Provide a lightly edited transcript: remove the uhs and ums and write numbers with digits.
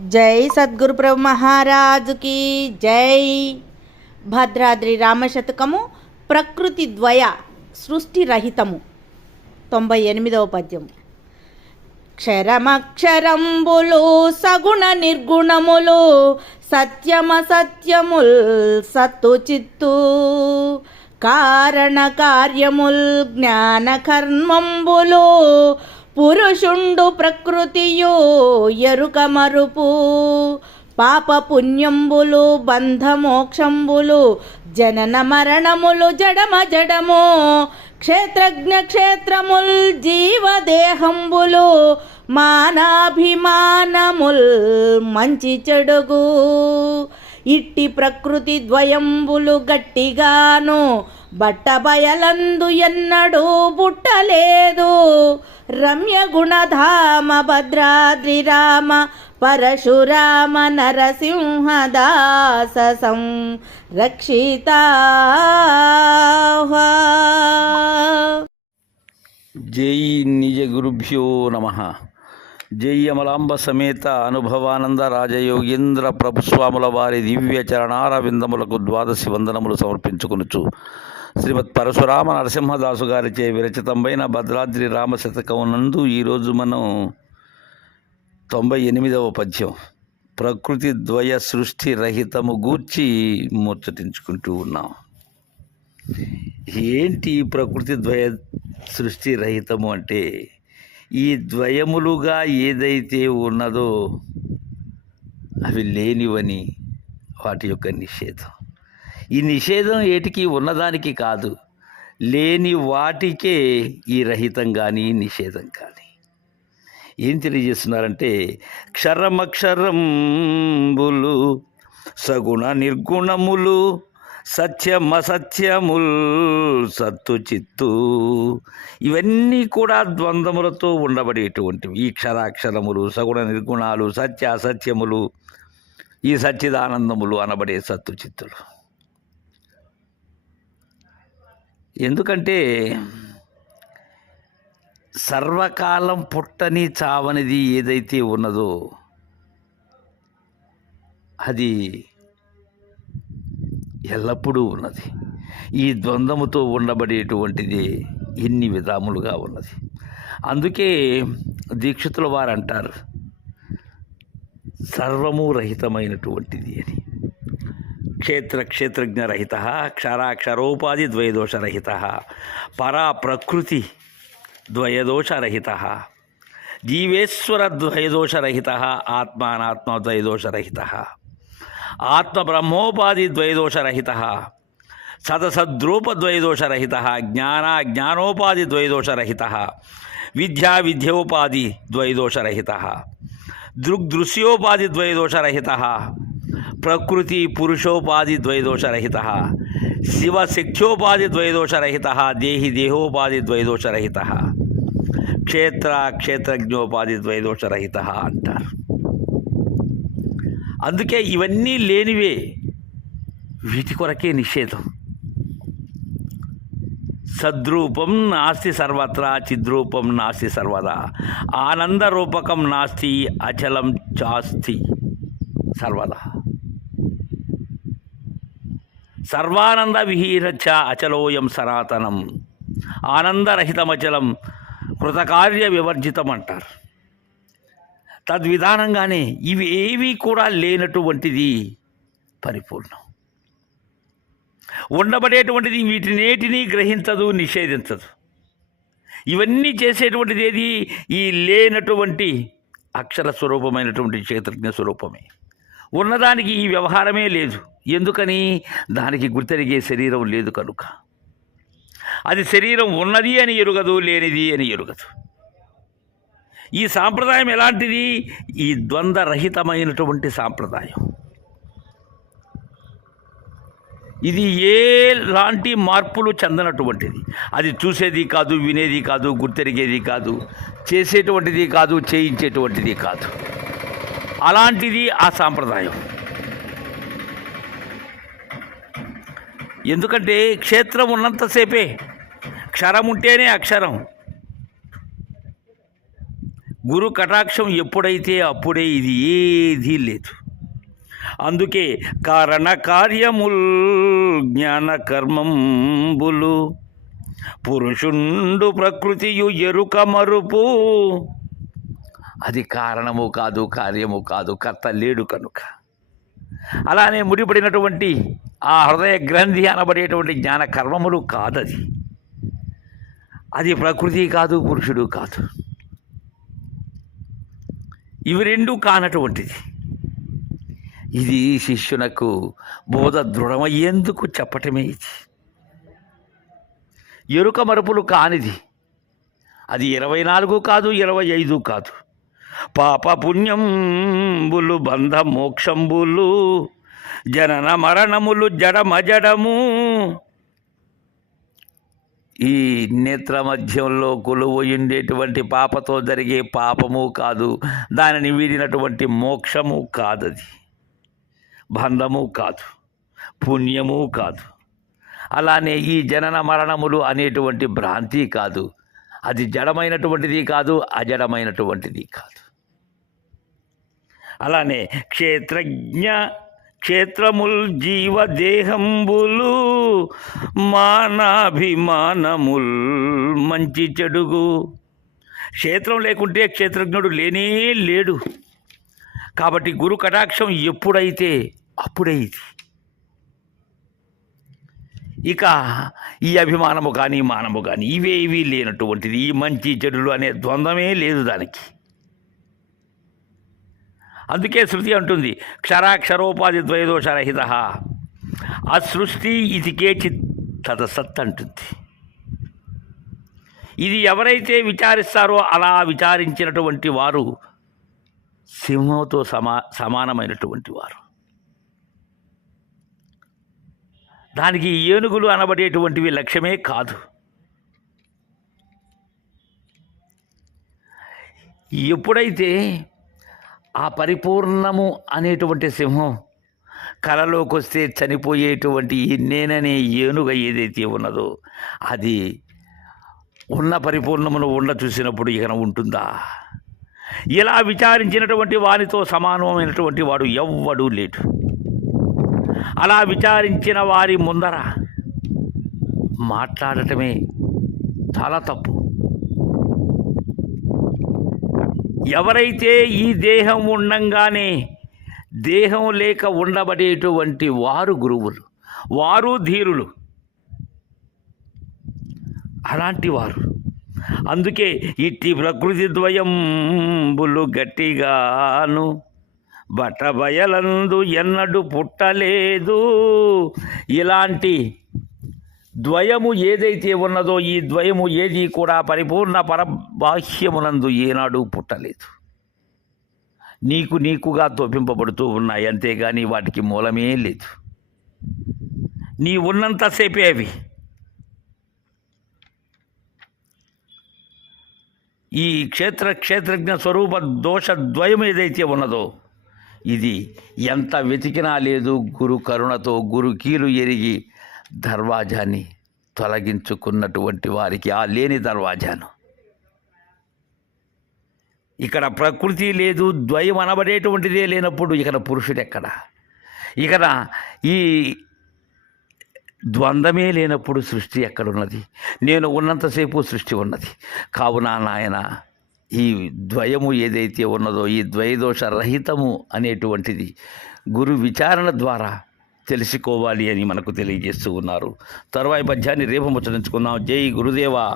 జై సద్గురు ప్రభు మహారాజుకి జై. భద్రాద్రి రామశతకము ప్రకృతి ద్వయ సృష్టి రహితము 98వ పద్యం. క్షరమక్షరంబులు సగుణ నిర్గుణములు సత్యమసత్యముల్ సత్తు చిత్తు కారణ కార్యముల్ జ్ఞాన కర్మంబులు పురుషుండు ప్రకృతియు ఎరుక మరుపు పాప పుణ్యంబులు బంధమోక్షంబులు జనన మరణములు జడమ జడము క్షేత్రజ్ఞ క్షేత్రముల్ జీవదేహంబులు మానాభిమానముల్ మంచి చెడుగు ఇట్టి ప్రకృతి ద్వయంబులు గట్టిగాను బట్టబయలందు ఎన్నడూ బుట్టలేదు. రమ్య గుణధామ భద్రాద్రి రామ పరశురామ నరసింహదాస సంరక్షిత. జై నిజ గురుభ్యో నమః. జై అమలాంబ సమేత అనుభవానంద రాజయోగేంద్ర ప్రభుస్వాముల వారి దివ్య చరణార విందములకు ద్వాదశి వందనములు సమర్పించుకొనుచు శ్రీమద్ పరశురామ నరసింహదాసు గారిచే విరచితమైన భద్రాద్రి రామ శతకం నందు ఈరోజు మనం 98వ పద్యం ప్రకృతి ద్వయ సృష్టి రహితము గూర్చి ముచ్చటించుకుంటూ ఉన్నాం. ఏంటి ప్రకృతి ద్వయ సృష్టి రహితము అంటే, ఈ ద్వయములుగా ఏదైతే ఉన్నదో అవి లేనివని వాటి యొక్క నిషేధం. ఈ నిషేధం ఏటికి ఉన్నదానికి కాదు, లేని వాటికే ఈ రహితం కానీ నిషేధం కానీ. ఏం తెలియజేస్తున్నారంటే, క్షరమక్షరంబులు సగుణ నిర్గుణములు సత్యమసత్యముల్ సత్తు చిత్తు ఇవన్నీ కూడా ద్వంద్వములతో ఉండబడేటువంటివి. ఈ క్షరాక్షరములు సగుణ నిర్గుణాలు సత్య అసత్యములు ఈ సచ్చిదానందములు అనబడే సత్తు చిత్తులు. ఎందుకంటే సర్వకాలం పుట్టని చావనిది ఏదైతే ఉన్నదో అది ఎల్లప్పుడూ ఉన్నది. ఈ ద్వంద్వముతో ఉండబడేటువంటిది ఎన్ని విధాములుగా ఉన్నది. అందుకే దీక్షితుల వారు అంటారు, సర్వము రహితమైనటువంటిది అని. క్షేత్రజ్ఞరహిత క్షరాక్షరోపాధి ద్వయదోషరహిత పరా ప్రకృతి ద్వయదోషరహిత జీవేశ్వర ద్వయదోషరహిత ఆత్మానాత్మ ద్వయదోషరహిత ఆత్మ బ్రహ్మోపాధి ద్వయదోషరహిత సదసద్రూపద్వయదోషరహిత జ్ఞానోపాధి ద్వయదోషరహిత విద్యోపాధి ద్వయదోషరహిత దృగ్దృశ్యోపాధి ద్వయదోషరహిత ప్రకృతి పురుషోపాధి ద్వయదోషరహిత శివశక్త్యోపాధి ద్వయదోషరహిత దేహి దేహోపాధి ద్వయదోషరహిత క్షేత్రజ్ఞోపాధి ద్వయదోషరహిత అంటారు. అందుకే ఇవన్నీ లేనివే, వీటి కొరకే నిషేధం. సద్రూపం నాస్తి సర్వత్రా చిద్రూపం నాస్తి సర్వదా ఆనందరూపకం నాస్తి అచలం చాస్తి సర్వదా సర్వానంద విహీనచ్చ అచలోయం సనాతనం ఆనందరహితమచలం కృతకార్య వివర్జితం అంటారు. తద్విధానంగానే ఇవి ఏవి కూడా లేనటువంటిది పరిపూర్ణం. ఉండబడేటువంటిది వీటినేటిని గ్రహించదు, నిషేధించదు. ఇవన్నీ చేసేటువంటిది ఏది? ఈ లేనటువంటి అక్షర స్వరూపమైనటువంటి క్షేత్రజ్ఞ స్వరూపమే. ఉన్నదానికి ఈ వ్యవహారమే లేదు. ఎందుకని? దానికి గుర్తెరిగే శరీరం లేదు కనుక. అది శరీరం ఉన్నది అని ఎరుగదు, లేనిది అని ఎరుగదు. ఈ సాంప్రదాయం ఎలాంటిది? ఈ ద్వంద్వరహితమైనటువంటి సాంప్రదాయం. ఇది ఏలాంటి మార్పులు చెందనటువంటిది. అది చూసేది కాదు, వినేది కాదు, గుర్తెరిగేది కాదు, చేసేటువంటిది కాదు, చేయించేటువంటిది కాదు. అలాంటిది ఆ సాంప్రదాయం. ఎందుకంటే క్షేత్రం ఉన్నంతసేపే, క్షరం ఉంటేనే అక్షరం. గురు కటాక్షం ఎప్పుడైతే అప్పుడే ఇది ఏదీ లేదు. అందుకే కారణ కార్యముల్ జ్ఞాన కర్మంబులు పురుషుండు ప్రకృతియు ఎరుక మరుపు. అది కారణము కాదు, కార్యము కాదు, కర్త లేడు కనుక. అలానే ముడిపడినటువంటి ఆ హృదయ గ్రంథి అనబడేటువంటి జ్ఞాన కర్మములు కాదది. అది ప్రకృతి కాదు, పురుషుడు కాదు. ఇవి రెండు కానటువంటిది. ఇది శిష్యునకు బోధ దృఢమయ్యేందుకు చెప్పటమే ఇది. ఎరుక మరుపులు కానిది. అది 24 కాదు, 25 కాదు. పాప పుణ్యంబులు బంధ మోక్షంబులు జనన మరణములు జడమజడము. ఈ నేత్ర మధ్యంలో కొలువయుండేటువంటి పాపతో జరిగే పాపము కాదు, దానిని వీడినటువంటి మోక్షము కాదది. బంధము కాదు, పుణ్యము కాదు. అలానే ఈ జనన మరణములు అనేటువంటి భ్రాంతి కాదు. అది జడమైనటువంటిది కాదు, అజడమైనటువంటిది కాదు. అలానే క్షేత్రముల్ జీవదేహంబులు మానాభిమానముల్ మంచి చెడుగు. క్షేత్రం లేకుంటే క్షేత్రజ్ఞుడు లేనే లేడు. కాబట్టి గురు కటాక్షం ఎప్పుడైతే అప్పుడే ఇది. ఇక ఈ అభిమానము కానీ మానము కానీ ఇవి లేనటువంటిది. ఈ మంచి చెడులు అనే ద్వంద్వమే లేదు దానికి. అందుకే శృతి అంటుంది క్షరాక్షరోపాధి ద్వయదోషరహిత అసృష్టి ఇది కేచిత్ తదసత్ అంటుంది. ఇది ఎవరైతే విచారిస్తారో అలా విచారించినటువంటి వారు సింహంతో సమానమైనటువంటి వారు. దానికి ఏనుగులు అనబడేటువంటివి లక్ష్యమే కాదు. ఎప్పుడైతే ఆ పరిపూర్ణము అనేటువంటి సింహం కలలోకి వస్తే చనిపోయేటువంటి ఈ నేననే ఏనుగ ఏదైతే ఉన్నదో అది ఉన్న పరిపూర్ణమును చూసినప్పుడు ఇక ఉంటుందా? ఇలా విచారించినటువంటి వానితో సమానమైనటువంటి వాడు ఎవ్వడూ లేడు. అలా విచారించిన వారి ముందర మాట్లాడటమే చాలా తప్పు. ఎవరైతే ఈ దేహం ఉండంగానే దేహం లేక ఉండబడేటువంటి వారు గురువులు, వారు ధీరులు, అలాంటి వారు. అందుకే ఇట్టి ప్రకృతి ద్వయంబులు గట్టిగాను బట్టబయలందు ఎన్నడూ పుట్టలేదు. ఇలాంటి ద్వయము ఏదైతే ఉన్నదో ఈ ద్వయము ఏది కూడా పరిపూర్ణ పరబాహ్యమునందు ఏనాడు పుట్టలేదు. నీకుగా తోపింపబడుతూ ఉన్నాయి, అంతేగాని వాటికి మూలమే లేదు. నీ ఉన్నంతసేపే అవి. ఈ క్షేత్రజ్ఞ స్వరూప దోష ద్వయం ఏదైతే ఉన్నదో ఇది ఎంత వెతికినా లేదు. గురు కరుణతో గురు కీలు ఎరిగి దర్వాజాన్ని తొలగించుకున్నటువంటి వారికి ఆ లేని దర్వాజాను. ఇక్కడ ప్రకృతి లేదు, ద్వయం అనబడేటువంటిదే లేనప్పుడు ఇక్కడ పురుషుడు ఎక్కడ? ఇక్కడ ఈ ద్వంద్వమే లేనప్పుడు సృష్టి ఎక్కడున్నది? నేను ఉన్నంతసేపు సృష్టి ఉన్నది. కావున నాయన ఈ ద్వయము ఏదైతే ఉన్నదో ఈ ద్వయదోష రహితము అనేటువంటిది గురు విచారణ ద్వారా తెలుసుకోవాలి అని మనకు తెలియజేస్తూ ఉన్నారు. తరువాయి పద్యాన్ని రేపు ముచ్చరించుకుందాం. జై గురుదేవా.